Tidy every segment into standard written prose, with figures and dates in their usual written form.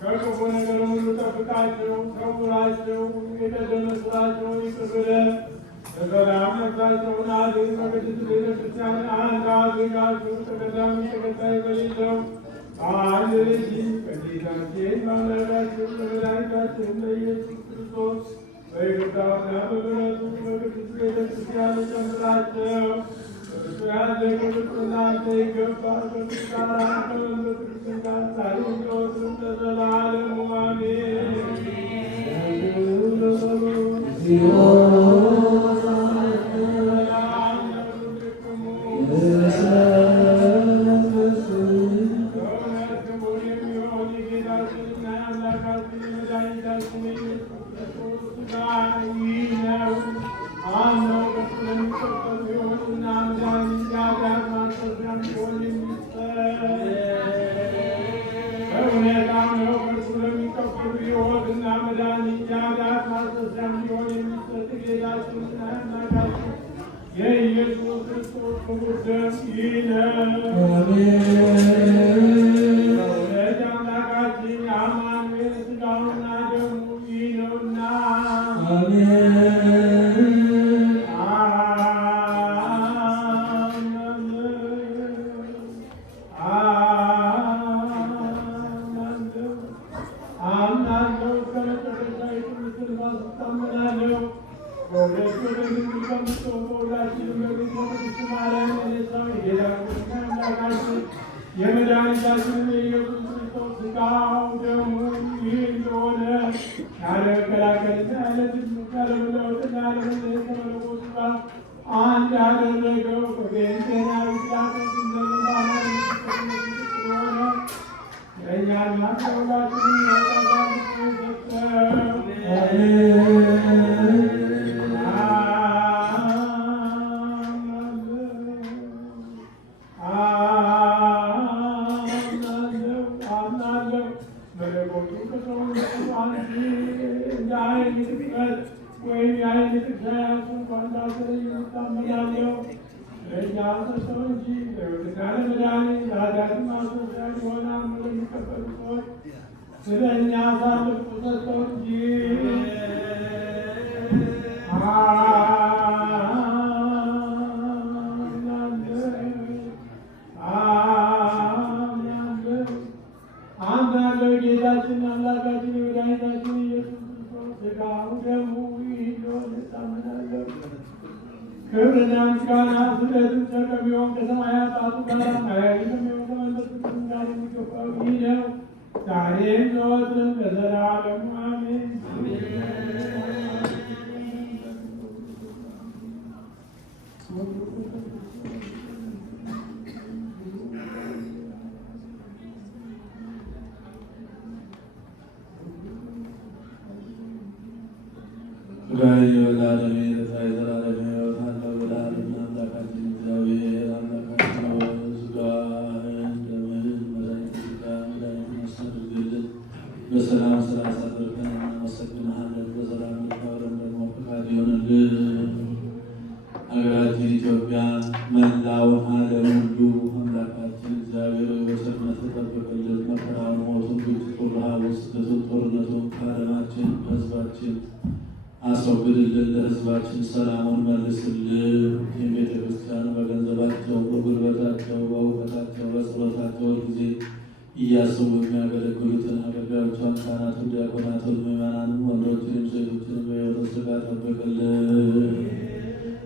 ከክፉ ነገር ሁሉ ጠብቃቸው፣ ሰውራቸው፣ የተደመሰላቸው ይቅር ብለህ በሰላም ነፍሳቸውን አድን። በቅድስት ቤተክርስቲያን አንድ አድርጋችሁ ተቀዳሚ ተከታይ በሌለው በአንድ ልጅ በጌታችን በአምላካችን በመድኃኒታችን በኢየሱስ ክርስቶስ በይቅርታውና በምሕረቱ በቅድስት ቤተክርስቲያን ጨምራቸው። በክርስቲያን ለቅድስናንተ ይገባል። በምስጋና በመንፈስ ቅዱስ ጋር ዛሬም ዘወትርም ለዘላለሙ አሜን። የኢየሱስ ክርስቶስ ክቡር ደም ይህ ነው። ወደ አምላካችን የአማኑኤል ሥጋውና ደሙ ይህ ነውና የመድኃኒታችን የኢየሱስ ክርስቶስ ሥጋው ደሙ ይህ እንደሆነ ያለ መከላከልና ያለ ድምፅ ያለ መለወጥና ያለ መለየት ከመለኮቱ ጋር አንድ ያደረገው በጴንጤናዊ ጲላጦስ እንደሆነ ለእኛና ለሁላችንም ስለኛ አሳልፎ ሰጠው እንጂ አምናለሁ። ጌታችን አምላካችን የመድኃኒታችን ኢየሱስ ክርስቶስ ሥጋው ደሙ ይህ እንደሆነ አምናለሁ። ክብርና ምስጋና ስለዚህ ከሚሆን ከሰማያት አባቱ ጋር ኃይልም ከመንፈስ ቅዱስ ጋር የሚገባው ይህ ነው። ዛሬም ዘወትርም ለዘላለሙ አሜን። በሰላም ስራ ሳደርገን እናመሰግንሃለን። በሰላም ልታወረን ደግሞ ፈቃድ ይሆንልን። ሀገራችን ኢትዮጵያ፣ መላውን ዓለም ሁሉ አምላካችን እግዚአብሔር በቸርነት ተጠብቅልን። መከራውን፣ ሞቱን፣ ግጭቱን፣ ረሃቡን፣ ስደቱን፣ ጦርነቱን ከዓለማችን ከሕዝባችን አስወግድልን። ለሕዝባችን ሰላሙን መልስልን። የቤተ ክርስቲያን በገንዘባቸው፣ በጉልበታቸው፣ በእውቀታቸው፣ በጸሎታቸው ጊዜ እያሰቡ የሚያገለግሉትን አገልጋዮቿን፣ ካህናቱን፣ ዲያቆናቱን፣ ምዕመናንን ወንዶችንም ሴቶችንም በሕይወተ ሥጋ ጠብቅልን።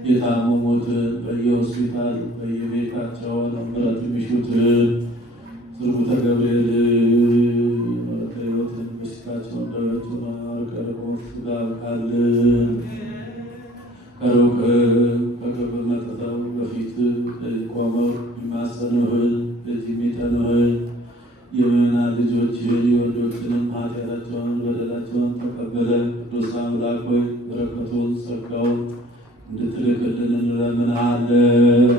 የታመሙትን በየሆስፒታል በየቤታቸው ምሕረት የሚሹትን ስርጉተ ገብርኤልን መለከ ሕይወትን በሽታቸውን ደዌያቸውን አርቀ ደግሞ ሥጋ አብቃልን። ከሩቅ ከቅርብ መጥተው በፊት ቆመው የሚማጸኑህን ልጅ የሚጠኑህን የምዕመናን ልጆችህን የወንዶችንም ኃጢአታቸውን በደላቸውን ተቀበለ ቅዱስ አምላክ ሆይ በረከቱን ጸጋውን እንድትልክልን እንለምንሃለን።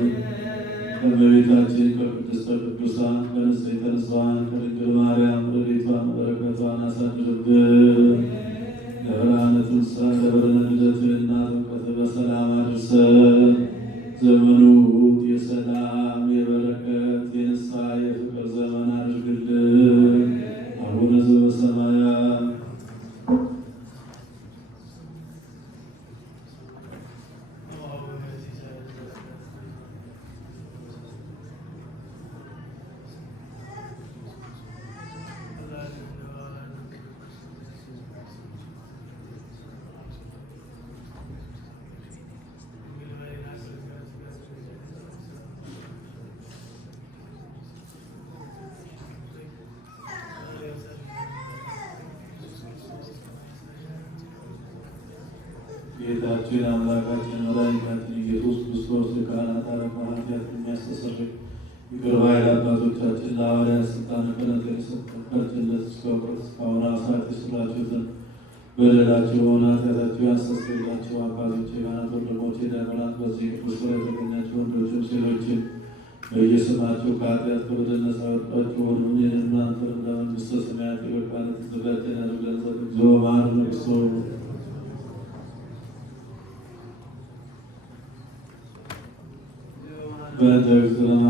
ከእመቤታችን ከቅድስተ ቅዱሳን ከንጽሕተ ንጹሐን ከድንግል ማርያም ረድኤቷን በረከቷን አሳድርብን። ለብርሃነ ትንሣኤ ለብርሃነ ልደትህ እናት በሰላም አድርሰን ዘመኑ የሰላም የበረከት የንስሐ የፍቅር ዘመን አድርግልን። አቡነ ዘበሰማያት ጌታችን አምላካችን መድኃኒታችን ኢየሱስ ክርስቶስ የካህናት አለቃ ኃጢአት የሚያስተሰርይ ይቅር ባይ ለአባቶቻችን ለሐዋርያት ስልጣነ ክህነት የሰጠበት እስከ እውቀት እስካሁን አስራት የሰራችሁትን በደላቸውን ኃጢአታቸው ያስተሰርይላቸው አባቶቼ፣ ካህናት፣ ወንድሞቼ፣ ዲያቆናት በዚህ ቅዱስ ስራ የተገኛችሁ ወንዶችም ሴቶችም በየስማቸው ከኃጢአት ከበደል ነፃ ያወጣችሁ ሆኑን እናንተን ለመንግሥተ ሰማያት የበቃን የተዘጋጀን ያድርገን ዘንድ እግዚኦ መሐረነ ክርስቶስ በእንተ እግዝእትነ